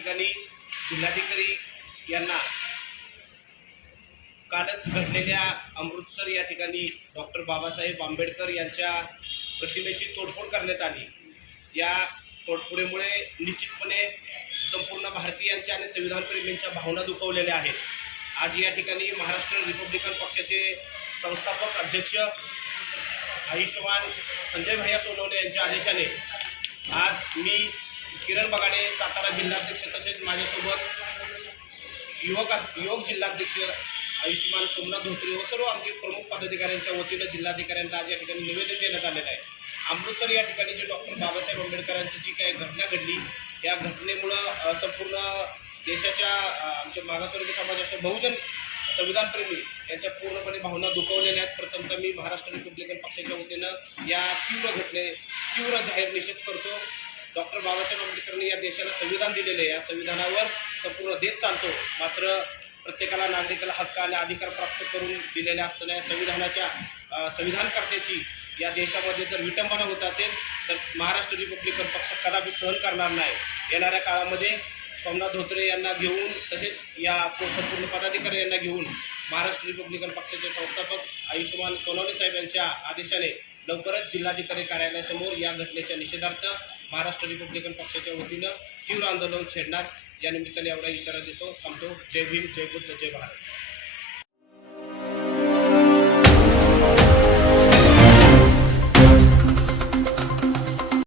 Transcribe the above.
ठिकाणी जिल्हाधिकारी यांना कालच घडलेल्या अमृतसर या ठिकाणी डॉक्टर बाबासाहेब आंबेडकर यांच्या प्रतिमेची तोडफोड करण्यात आली. या तोडफोडीमुळे निश्चितपणे संपूर्ण भारतीयांच्या आणि संविधानप्रेमींच्या भावना दुखवलेल्या आहेत. आज या ठिकाणी महाराष्ट्र रिपब्लिकन पक्षाचे संस्थापक अध्यक्ष आयुष्यमान संजय भैया सोनवणे यांच्या आदेशाने आज मी किरण बगाडे सातारा जिल्हाध्यक्ष तसेच माझ्यासोबत युवक युवक जिल्हाध्यक्ष आयुष्यमान सोमनाथ धोत्रे व सर्व आमचे प्रमुख पदाधिकाऱ्यांच्या वतीनं जिल्हाधिकाऱ्यांना आज या ठिकाणी निवेदन देण्यात आलेलं आहे. अमृतसर या ठिकाणी जे डॉक्टर बाबासाहेब आंबेडकरांची जी काही घटना घडली या घटनेमुळं संपूर्ण देशाच्या आमच्या मागासवर्गीय समाजाच्या बहुजन संविधानप्रेमी यांच्या पूर्णपणे भावना दुखवलेल्या आहेत. प्रथमतः मी महाराष्ट्र रिपब्लिकन पक्षाच्या वतीनं या तीव्र घटने तीव्र जाहीर निषेध करतो. डॉक्टर बाबासाहेब आंबेडकरांनी या देशाला संविधान दिलेले आहे. या संविधानावर संपूर्ण देश चालतो. मात्र प्रत्येकाला नागरिकाला हक्क आणि अधिकार प्राप्त करून दिलेल्या असताना या संविधानाच्या संविधानकर्त्याची या देशामध्ये जर विटंबना होत असेल तर महाराष्ट्र रिपब्लिकन पक्ष कदापि सहन करणार नाही. येणाऱ्या काळामध्ये सोमनाथ धोत्रे यांना घेऊन तसेच या संपूर्ण पदाधिकारी यांना घेऊन महाराष्ट्र रिपब्लिकन पक्षाचे संस्थापक आयुष्यमान सोनवणे साहेब यांच्या आदेशाने लवकरच जिल्हाधिकारी कार्यालयासमोर या घटनेच्या निषेधार्थ महाराष्ट्र रिपब्लिकन पक्षाच्या वतीनं तीव्र आंदोलन छेडणार. या निमित्ताने एवढा इशारा देतो. थांबतो. जय भीम जय बुद्ध जय भारत.